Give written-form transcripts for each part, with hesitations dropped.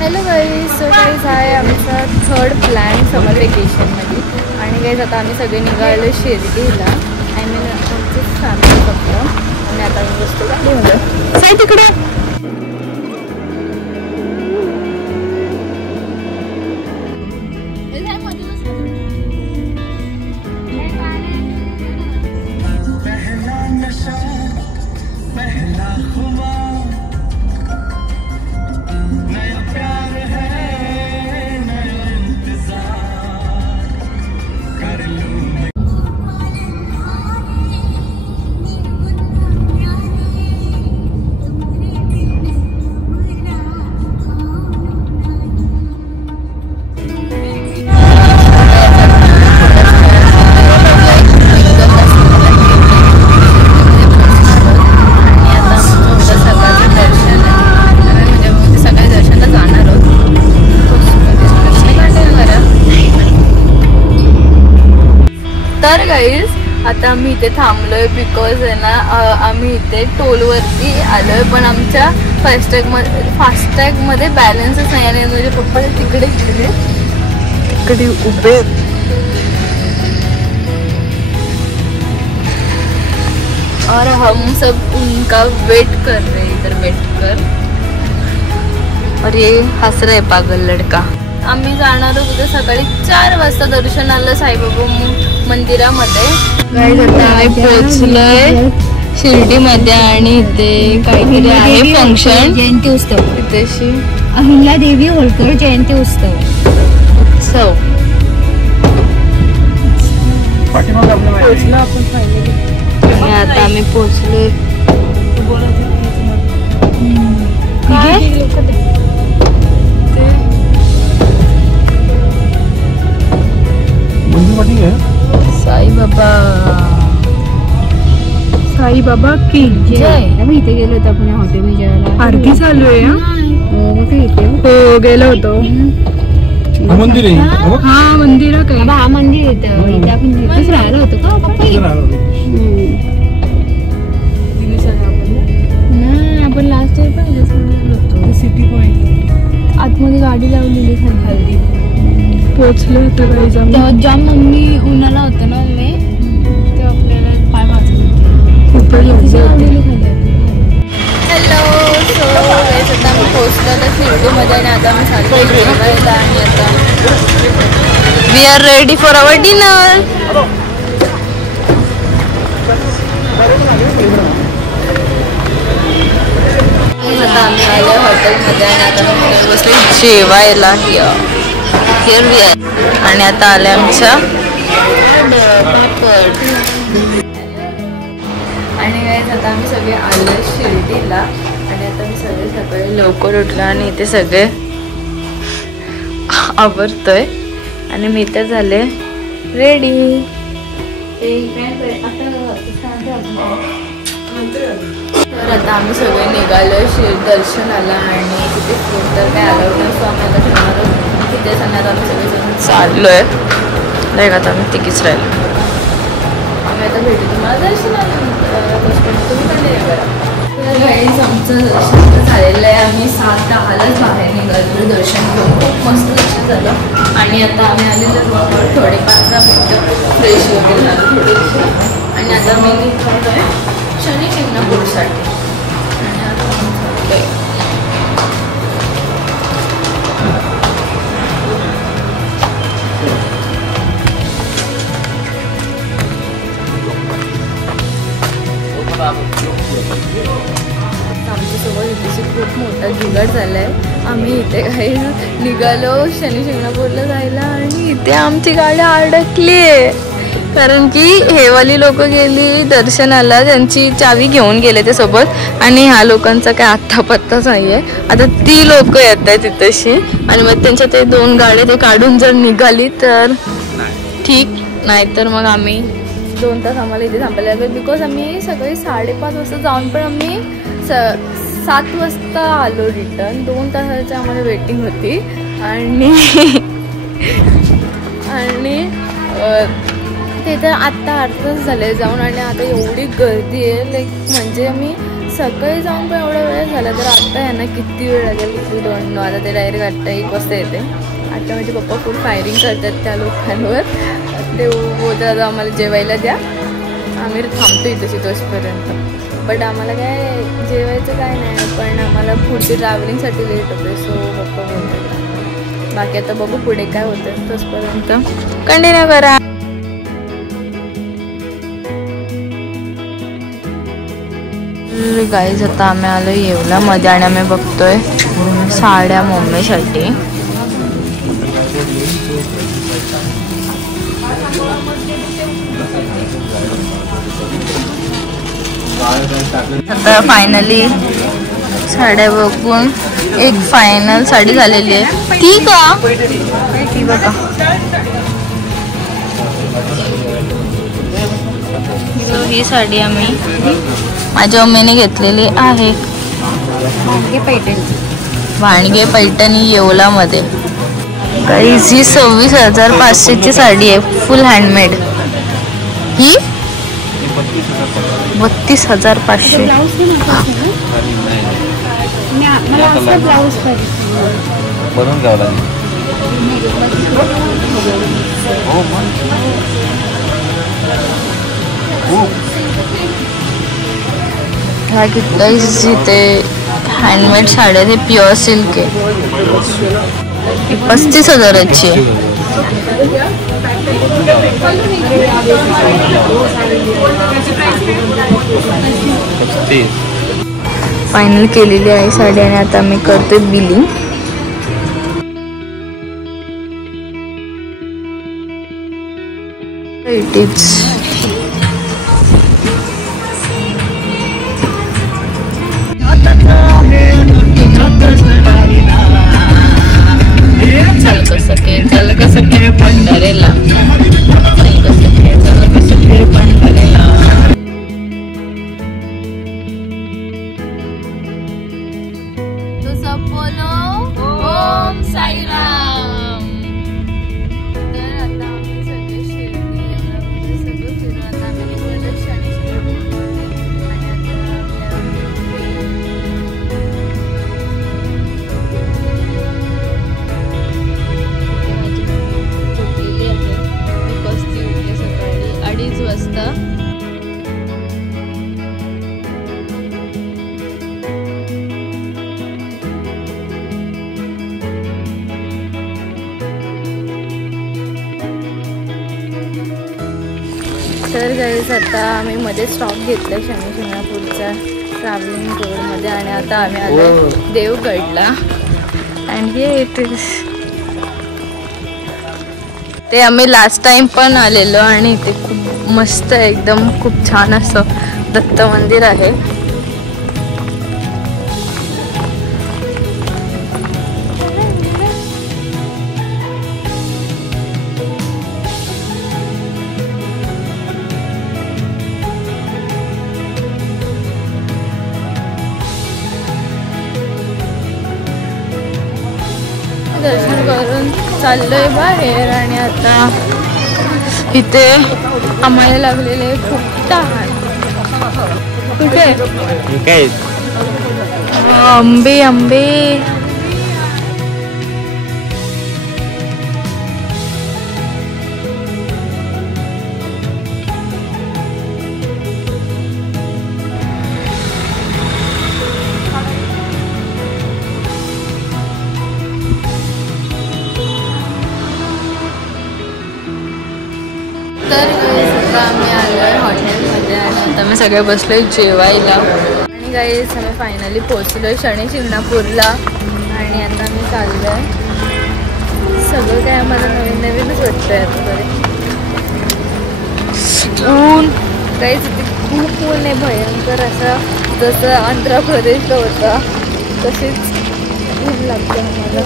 Hello guys, so guys आहे आमचा third plan समर वेकेशनमध्ये. आणि गाईज आता आम्ही सगळे निघालो शिर्डीला. आय मीन आमची फॅमिली फक्त. आणि आता आम्ही बसतो गाडीमध्ये. साई तिकडे तर गाईज आता आम्ही इथे थांबलोय बिकॉज आहे ना आम्ही इथे टोलवरती आलोय. पण आमच्या फास्टॅगमध्ये बॅलन्सच नाही आणि माझे पप्पा तिकडे उभे. और हम सब उनका वेट कर रहे हैं इधर बैठकर. और ये हंस रहा है पागल लड़का. आम्ही जाणार होतो सकाळी 4 वाजता दर्शनाला साईबाबा मंदिरामध्ये. गाईज आता आम्ही पोहोचलोय शिर्डीमध्ये आणि इथे काहीतरी आहे फंक्शन, जयंती उत्सव. इथेशी अहिल्यादेवी होळकर जयंती उत्सव. पोहोचलो आपण फायनली. आणि आता आम्ही पोहोचलोय. काय साई बाबा की जय. इथे गेलो होतो आपण हॉटेल जेवायला. आरती चालू आहे. हो गेलो होतो. मंदिर आहे. हा मंदिर काय. हा मंदिर येतं इथे. आपण इथेच राहिलो होतो का पप्पा? नाही, आपण लास्ट इयर पण होतो सिटी पॉइंट. आतमध्ये गाडी लावलेली खाली. पोहोचलो होतो काही जण. तेव्हा जाम मम्मी उन्हाला होतं ना मी, ते आपल्याला पाय वाचत होते. हॅलो, सो आता आम्ही पोहोचलो आता शिर्डीमध्ये आणि आता आम्ही चाललो जेवायला. आणि आता we are ready for our dinner. आता आम्ही आलो हॉटेलमध्ये आणि आता आम्ही बसले जेवायला. Here we are. आणि आता आले आमच्या आणि गाईज आता आम्ही सगळे आलो शिर्डीला. आणि आता मी सगळे सकाळी लवकर उठलो आणि इथे सगळे आवरतोय. आणि मी तर झाले रेडी. तर आता आम्ही सगळे निघालो दर्शनाला. आणि तिथे फूड तर काय आलं नसतो. आम्ही आता ठेवणार तिथे सांगण्यात आम्ही सगळेजण चाललोय. नाही का आता आम्ही तिकीच राहिलो. आम्ही आता भेटू तुम्हाला दर्शनाला. तुम्ही पण करा. तर गाईज आमचं दर्शन झालेलं आहे. आम्ही 7:10लाच बाहेर निघालो दर्शन घेऊन. खूप मस्त दर्शन झालं. आणि आता आम्ही आलेलो रूमवर थोडे 15 मिनिटं फ्रेश वगैरे झालं थोडेसे. आणि आता मी निघालोय शनी शिंगणापूरसाठी. आणि आता आमच्यासोबत इथे खूप मोठा जुगाड झाला आहे. आम्ही इथे काही निघालो शनी शिंगणापूरला जायला आणि इथे आमची गाडी अडकली आहे. कारण की हेवाली लोक गेली दर्शनाला, त्यांची चावी घेऊन गेले ते सोबत. आणि ह्या लोकांचा काय आत्ता पत्ताच नाही आहे. आता ती लोक येत आहेत तिथेशी. आणि मग त्यांच्या ते 2 गाड्या ते काढून जर निघाली तर ठीक, नाही तर मग आम्ही 2 तास आम्हाला इथे थांबायला लागेल. बिकॉज आम्ही सकाळी 5:30 वाजता जाऊन पण आम्ही 7 वाजता आलो रिटर्न. 2 तासाची आम्हाला वेटिंग होती. आणि तिथे आत्ता 8 तास झाले जाऊन. आणि आता एवढी गर्दी आहे लाईक म्हणजे आम्ही सकाळी जाऊन पण एवढा वेळ झाला तर आता यांना किती वेळ लागेल किती 2 आता ते डायरेक्ट 1 वाजता येते. आता माझे पप्पा फुल फायरिंग करतात त्या लोकांवर. ते बोलतात आम्हाला जेवायला द्या, आम्ही थांबतो इथं तिथपर्यंत. बट आम्हाला काय जेवायचं काय नाही, पण आम्हाला पुढची ट्रॅव्हलिंगसाठी लेट होते. सो पप्पा बोलतात बाकी आता बघू पुढे काय होतं, तसपर्यंत कंटिन्यू करा. गाईज आता आम्ही आलो येवल्यामध्ये आणि आम्ही बघतोय साड्या मम्मीसाठी. आता फायनली साड्या बघून एक फायनल साडी झालेली आहे. ती का ती बघा, ही साडी आम्ही माझ्या मम्मीने घेतलेली आहे. वाणगे पैठणी येवलामध्ये. गाईज ही 26,500ची साडी आहे, फुल हँडमेड. ही 32,500. बनवून घ्यावं लागेल. इथे हँडमेड साड्या ते प्युअर सिल्क आहे. 35,000ची आहे. फायनल केलेली आहे साडी आणि आता मी करते बिलिंग. इट इज पंढरेला तो सब बोलो ओम साईराम. तर आता आम्ही सगळे सगळं फिरून आता आम्ही निघालो शनी शिंगणापूरमध्ये. आणि 2:30 वाजता. तर गाईज आता आम्ही मध्ये स्टॉप घेतला शनी शिंगणापूरच्या ट्रॅव्हलिंग रोडमध्ये आणि आता आम्ही आलो देवगडला. अँड हे इट इज ते आम्ही लास्ट टाइम पण आलेलो आणि इथे खूप मस्त एकदम खूप छान असं दत्त मंदिर आहे. दर्शन करून चाललोय बाहेर आणि आता इथे आम्हाला लागलेले खूप तहान. कुठे आंबे आंबे. तर आता आम्ही आलो आहे हॉटेलमध्ये आणि आता आम्ही सगळे बसलोय जेवायला. आणि गाईज आम्ही फायनली पोचलोय शनी शिंगणापूरला आणि आता आम्ही चाललो आहे. सगळं काय आम्हाला नवीन नवीनच वाटतंय आता तरी. ऊन काहीच इथे खूप ऊन आहे, भयंकर असा जसं आंध्र प्रदेशला होता तसेच ऊन लागतं आम्हाला.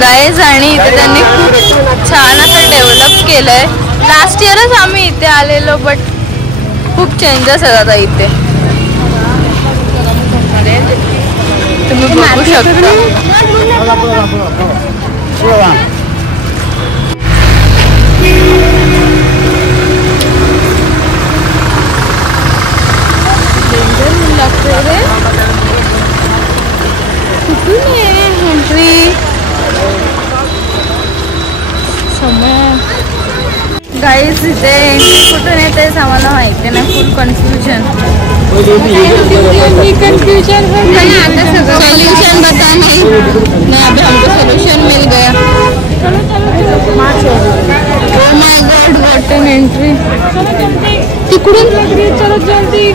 गाईज आणि इथे त्यांनी खूप छान असं डेव्हलप केलंय लास्ट इयरच आम्ही इथे आलेलो बट खूप चेंजेस आहेत आता इथे. तुम्ही बघू शकता. कुठून आहे एंट्री? गाईज इथे एंट्री कुठून आहे तेच आम्हाला माहिती नाही. फुल कन्फ्युजन. कंफ्यूजन सोल्यूशन बता नहीं. अभी हमको solution mill Gaya. Oh my God, what an entry. तिकडून चलो जल्दी.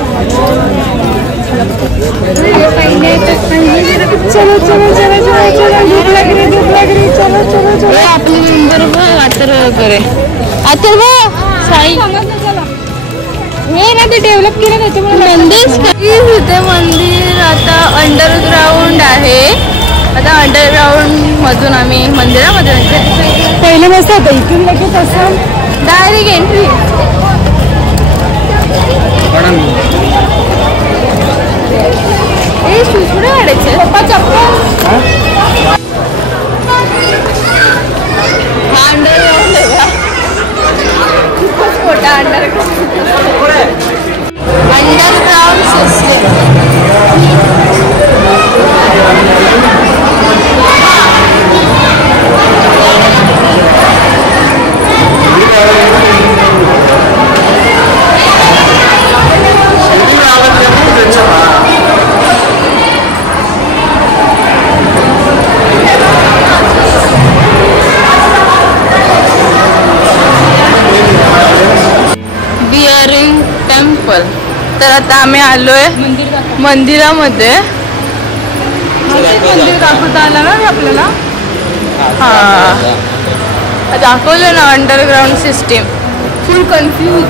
चलो चलो चलो चलो चलो भूख लग रही चलो चलो चलो. आपले नंबर अथर्व करे. अथर्व साई हे ना ते डेव्हलप केलं त्याच्यामुळे मंदिर. इथे मंदिर आता अंडरग्राउंड आहे. आता अंडरग्राउंड मधून आम्ही मंदिरामध्ये पहिले मस्त होतं. इथून लगेच असं डायरेक्ट एंट्री. हे शूज कुठे काढायचे? पप्पा चप्पल. हा अंडरग्राउंड आहे का? खूपच मोठा अंडरग्राउंड सिस्टम. Bearing temple. तर आता आम्ही आलोय मंदिरामध्ये. मंदिर दाखवता आला ना आपल्याला. हा दाखवलं ना अंडरग्राउंड सिस्टीम. फुल कन्फ्यूज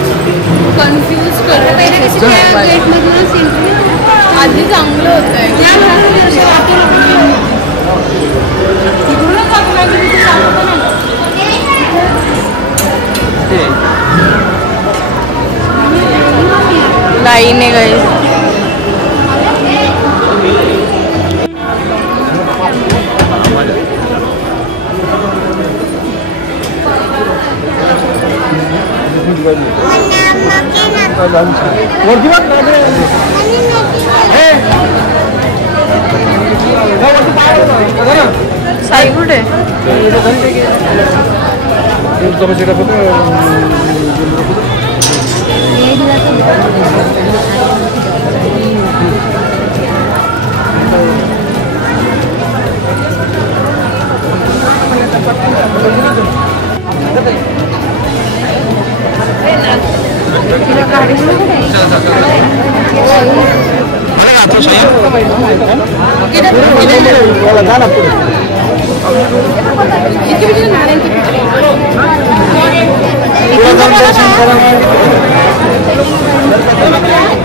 करत. आधी चांगलं होतं. लाईन आहे गाईस. साई कुठे?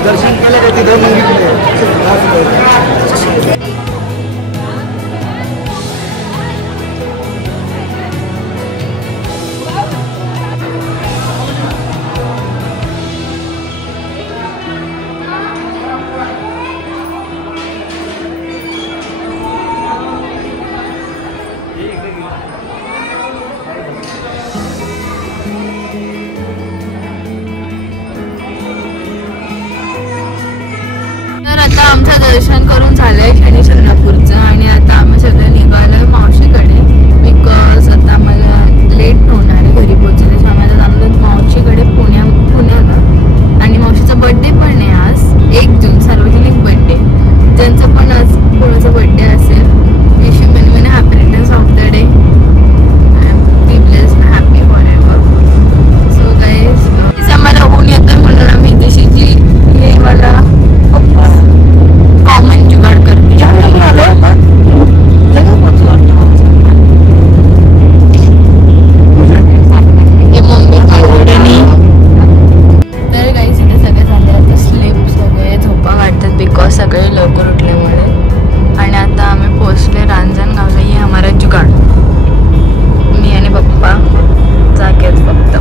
दर्शन केलं का तिथं आमचं दर्शन करून झालंय शनी शिंगणापूरचं. आणि आता आम्ही सगळे निघालोय मावशीकडे. बिकॉज आता आम्हाला लेट होणार आहे घरी पोहोचण्याच्या. आम्हाला चाललो मावशीकडे पुण्याला. आणि मावशीचा बर्थडे पण आहे आज 1 जून. सार्वजनिक बर्थडे. ज्यांचं पण आज कोणाचा बर्थडे असेल wish you many many happy returns of the day. Be blessed happy for ever. So guys आम्हाला ऊन येतं म्हणून आम्ही देशीची हे मला कॉमन जुगाड करते. तर गाईस इथे सगळे झाले आता स्लीप. सगळे झोपा काढतात बिकॉज सगळे लवकर उठल्यामुळे. आणि आता आम्ही पोहोचले रांजणगावला. ये हमारा जुगाड. मी आणि पप्पा जागेत फक्त.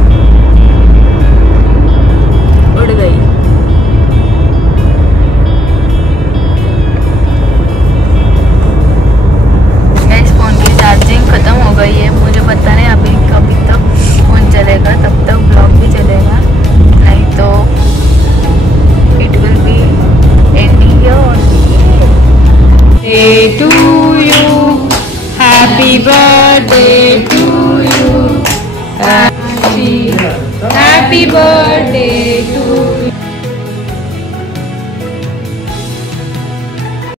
Happy birthday to you. Happy birthday to